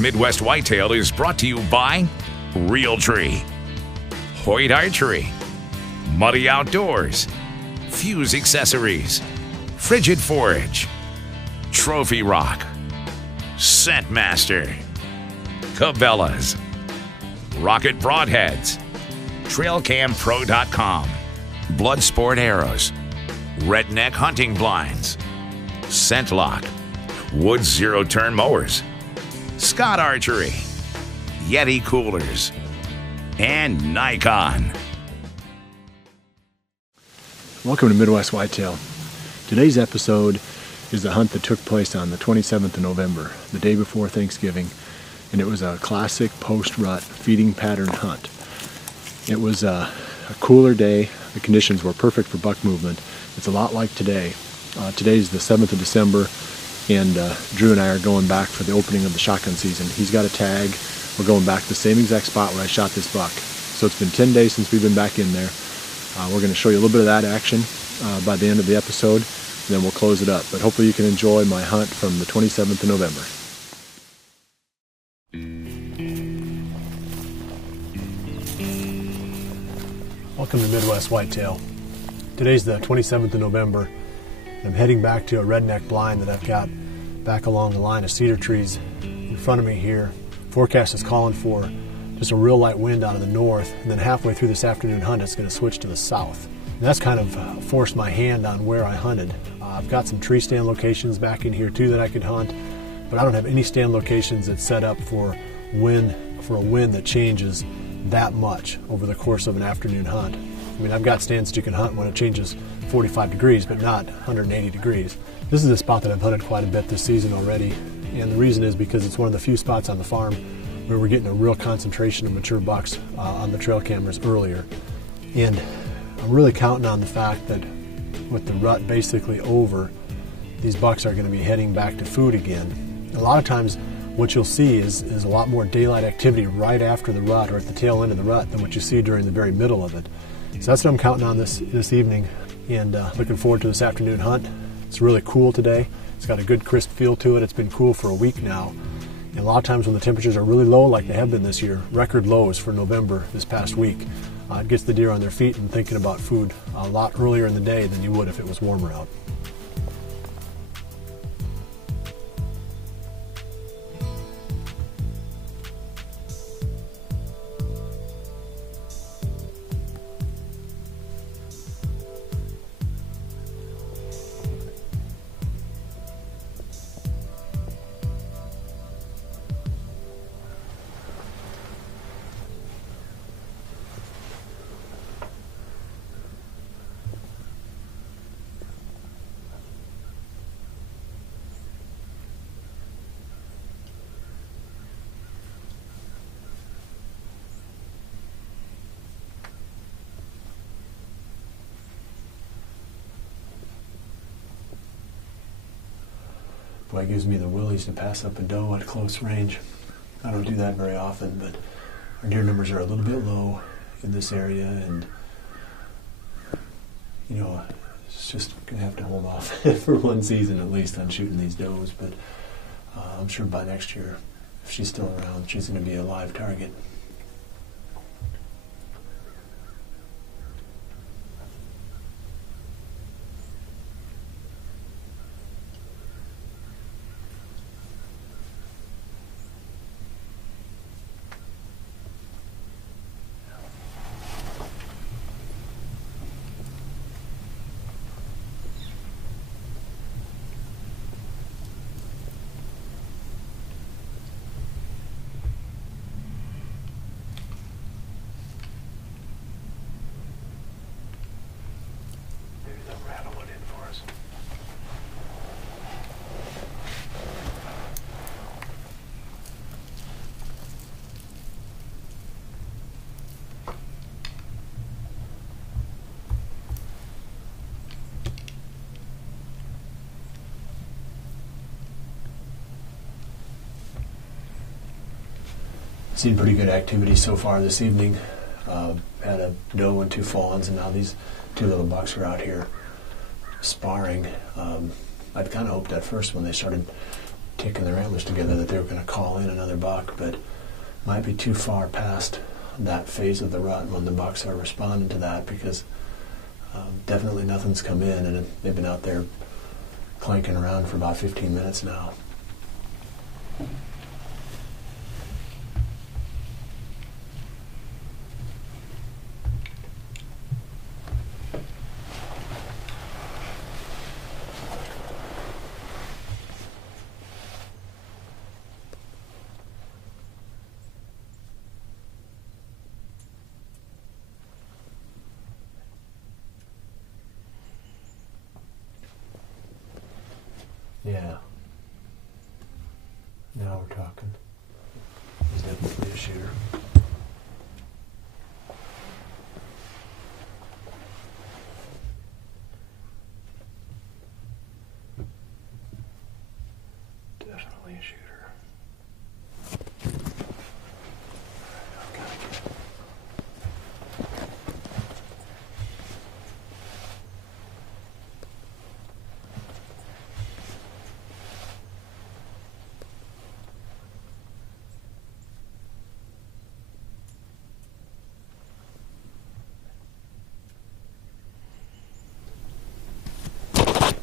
Midwest Whitetail is brought to you by Realtree, Hoyt Archery, Muddy Outdoors, Fuse Accessories, Frigid Forage, Trophy Rock, Scentmaster, Cabela's, Rocket Broadheads, TrailCamPro.com, Bloodsport Arrows, Redneck Hunting Blinds, ScentLock, Woods Zero Turn Mowers, Scott Archery, Yeti Coolers, and Nikon. Welcome to Midwest Whitetail. Today's episode is the hunt that took place on the 27th of November, the day before Thanksgiving, and it was a classic post-rut feeding pattern hunt. It was a cooler day. The conditions were perfect for buck movement. It's a lot like today. Today's the 7th of December, and Drew and I are going back for the opening of the shotgun season. He's got a tag. We're going back to the same exact spot where I shot this buck. So it's been 10 days since we've been back in there. We're going to show you a little bit of that action by the end of the episode, and then we'll close it up. But hopefully you can enjoy my hunt from the 27th of November. Welcome to Midwest Whitetail. Today's the 27th of November. I'm heading back to a redneck blind that I've got back along the line of cedar trees in front of me here. Forecast is calling for just a real light wind out of the north, and then halfway through this afternoon hunt it's going to switch to the south. And that's kind of forced my hand on where I hunted. I've got some tree stand locations back in here too that I could hunt, but I don't have any stand locations that's set up for a wind that changes that much over the course of an afternoon hunt. I mean, I've got stands that you can hunt when it changes 45 degrees, but not 180 degrees. This is a spot that I've hunted quite a bit this season already, and the reason is because it's one of the few spots on the farm where we're getting a real concentration of mature bucks on the trail cameras earlier. And I'm really counting on the fact that with the rut basically over, these bucks are going to be heading back to food again. A lot of times what you'll see is a lot more daylight activity right after the rut or at the tail end of the rut than what you see during the very middle of it. So that's what I'm counting on this evening, and looking forward to this afternoon hunt. It's really cool today. It's got a good crisp feel to it. It's been cool for a week now. And a lot of times when the temperatures are really low like they have been this year, record lows for November this past week, it gets the deer on their feet and thinking about food a lot earlier in the day than you would if it was warmer out. Boy, it gives me the willies to pass up a doe at close range. I don't do that very often, but our deer numbers are a little bit low in this area, and you know, it's just gonna have to hold off for one season at least on shooting these does. But I'm sure by next year, if she's still around, she's gonna be a live target. Seen pretty good activity so far this evening. Had a doe and two fawns, and now these two little bucks are out here sparring. I'd kind of hoped at first when they started ticking their antlers together that they were going to call in another buck, but might be too far past that phase of the rut when the bucks are responding to that, because definitely nothing's come in, and they've been out there clanking around for about 15 minutes now. Yeah. Now we're talking. He's definitely a shooter. Definitely a shooter.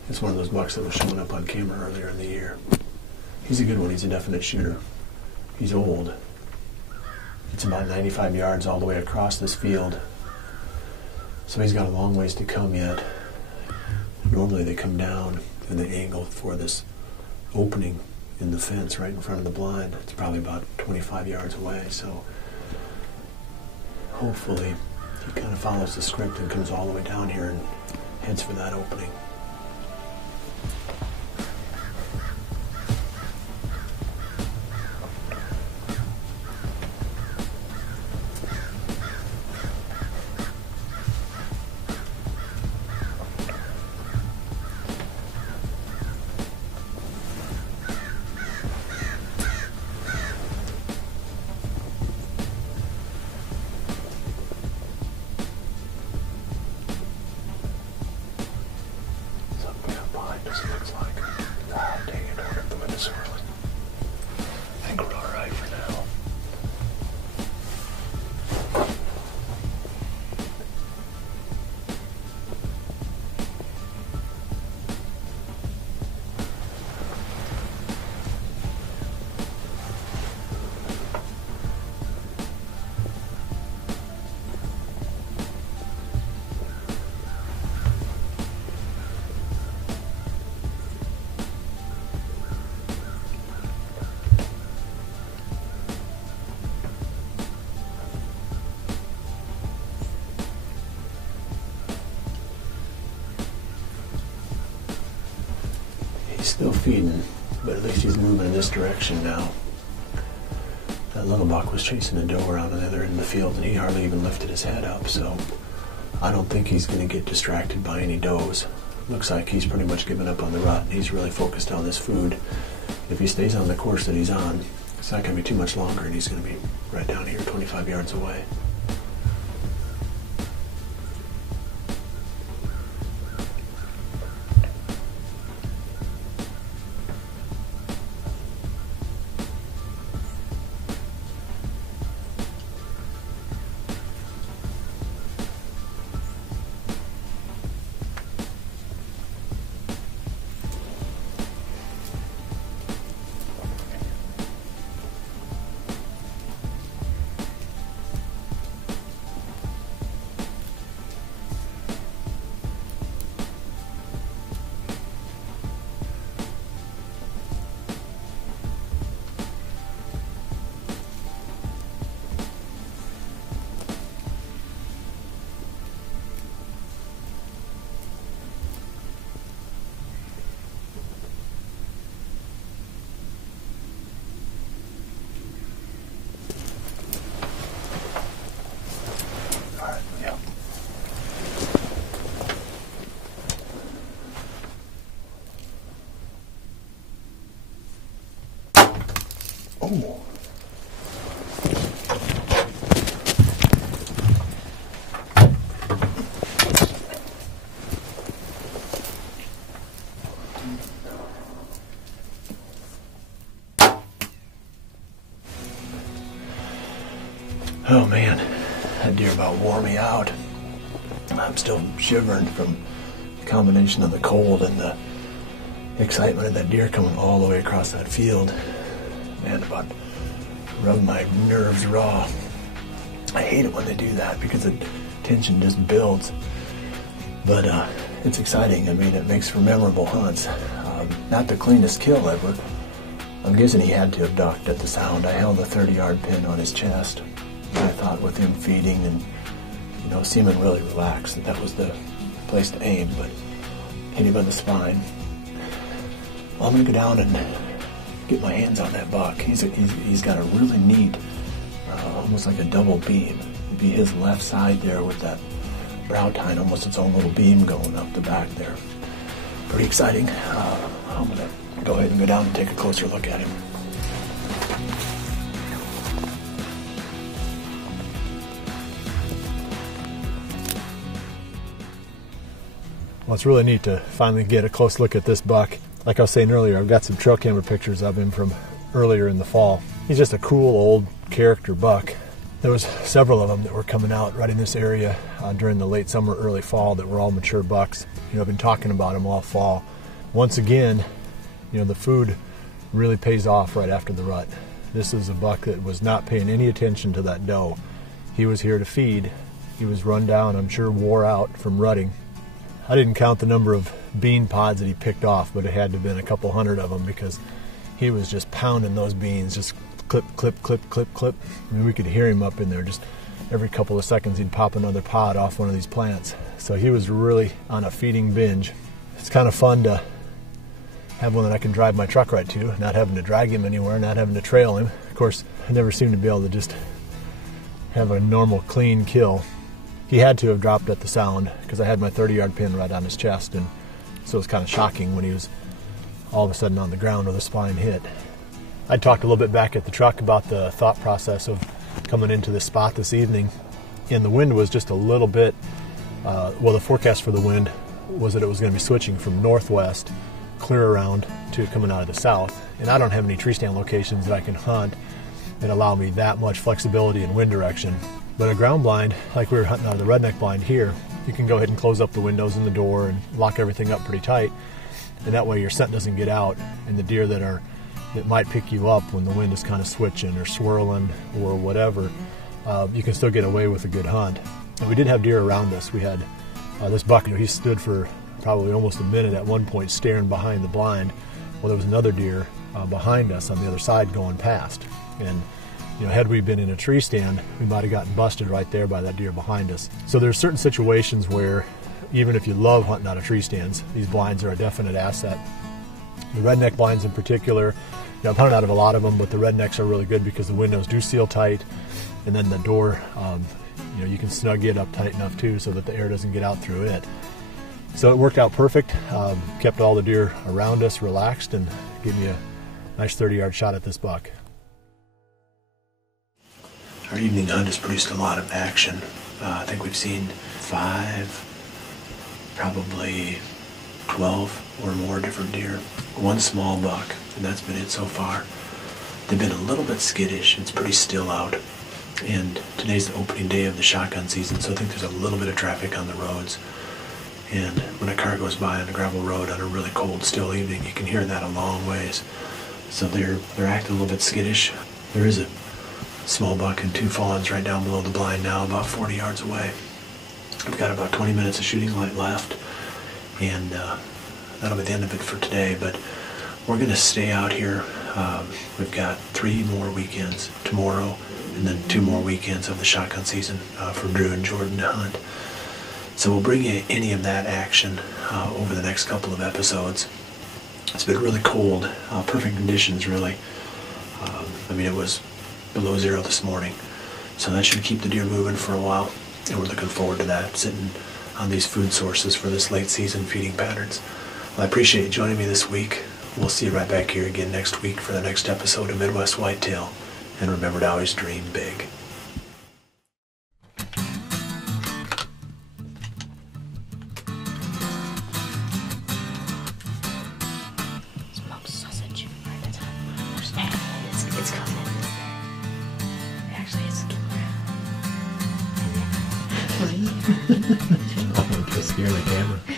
It's one of those bucks that was showing up on camera earlier in the year. He's a good one. He's a definite shooter. He's old. It's about 95 yards all the way across this field. So he's got a long ways to come yet. Normally they come down and they angle for this opening in the fence right in front of the blind. It's probably about 25 yards away. So hopefully he kind of follows the script and comes all the way down here and heads for that opening. It looks like. Ah, dang it, I wonder if the wind is swirling. I think we're alright for now. He's still feeding, but at least he's moving in this direction now. That little buck was chasing a doe around on the other end of the field, and he hardly even lifted his head up, so I don't think he's going to get distracted by any does. Looks like he's pretty much given up on the rut, and he's really focused on this food. If he stays on the course that he's on, it's not going to be too much longer, and he's going to be right down here 25 yards away. Oh man, that deer about wore me out. I'm still shivering from the combination of the cold and the excitement of that deer coming all the way across that field. Man, about rubbed my nerves raw. I hate it when they do that because the tension just builds. But it's exciting. I mean, it makes for memorable hunts. Not the cleanest kill ever. I'm guessing he had to have ducked at the sound. I held a 30-yard pin on his chest. I thought with him feeding and, you know, seeming really relaxed that was the place to aim, but hit him in the spine. Well, I'm going to go down and get my hands on that buck. He's got a really neat, almost like a double beam. It'd be his left side there with that brow tine, almost its own little beam going up the back there. Pretty exciting. I'm going to go ahead and go down and take a closer look at him. Well, it's really neat to finally get a close look at this buck. Like I was saying earlier, I've got some trail camera pictures of him from earlier in the fall. He's just a cool old character buck. There was several of them that were coming out right in this area during the late summer, early fall that were all mature bucks. You know, I've been talking about them all fall. Once again, you know, the food really pays off right after the rut. This is a buck that was not paying any attention to that doe. He was here to feed. He was run down, I'm sure wore out from rutting. I didn't count the number of bean pods that he picked off, but it had to have been a couple hundred of them because he was just pounding those beans, just clip, clip, clip, clip, clip. I mean, we could hear him up in there. Just every couple of seconds he'd pop another pod off one of these plants. So he was really on a feeding binge. It's kind of fun to have one that I can drive my truck right to, not having to drag him anywhere, not having to trail him. Of course, I never seem to be able to just have a normal, clean kill. He had to have dropped at the sound because I had my 30-yard pin right on his chest, and so it was kind of shocking when he was all of a sudden on the ground with a spine hit. I talked a little bit back at the truck about the thought process of coming into this spot this evening, and the wind was just a little bit, well, the forecast for the wind was that it was going to be switching from northwest, clear around, to coming out of the south, and I don't have any tree stand locations that I can hunt that allow me that much flexibility in wind direction. But a ground blind, like we were hunting out of the redneck blind here, you can go ahead and close up the windows and the door and lock everything up pretty tight, and that way your scent doesn't get out, and the deer that might pick you up when the wind is kind of switching or swirling or whatever, you can still get away with a good hunt. And we did have deer around us. We had this buck, he stood for probably almost a minute at one point staring behind the blind. Well, there was another deer behind us on the other side going past, and you know, had we been in a tree stand, we might have gotten busted right there by that deer behind us. So there's certain situations where, even if you love hunting out of tree stands, these blinds are a definite asset. The redneck blinds in particular, you know, I've hunted out of a lot of them, but the rednecks are really good because the windows do seal tight, and then the door, you know, you can snug it up tight enough too so that the air doesn't get out through it. So it worked out perfect. Kept all the deer around us relaxed and gave me a nice 30-yard shot at this buck. Our evening hunt has produced a lot of action. I think we've seen 5, probably 12 or more different deer. One small buck, and that's been it so far. They've been a little bit skittish. It's pretty still out. And today's the opening day of the shotgun season, so I think there's a little bit of traffic on the roads. And when a car goes by on a gravel road on a really cold, still evening, you can hear that a long ways. So they're acting a little bit skittish. There is a small buck and 2 fawns right down below the blind now, about 40 yards away. I've got about 20 minutes of shooting light left, and that'll be the end of it for today, but we're going to stay out here. We've got 3 more weekends tomorrow, and then 2 more weekends of the shotgun season for Drew and Jordan to hunt. So we'll bring you any of that action over the next couple of episodes. It's been really cold, perfect conditions really. I mean, it was below 0 this morning, so that should keep the deer moving for a while, and we're looking forward to that, sitting on these food sources for this late season feeding patterns. Well, I appreciate you joining me this week. We'll see you right back here again next week for the next episode of Midwest Whitetail, and remember to always dream big. Smoked sausage right at the top. It's coming. Actually, it's getting around. I'm just scaring the camera.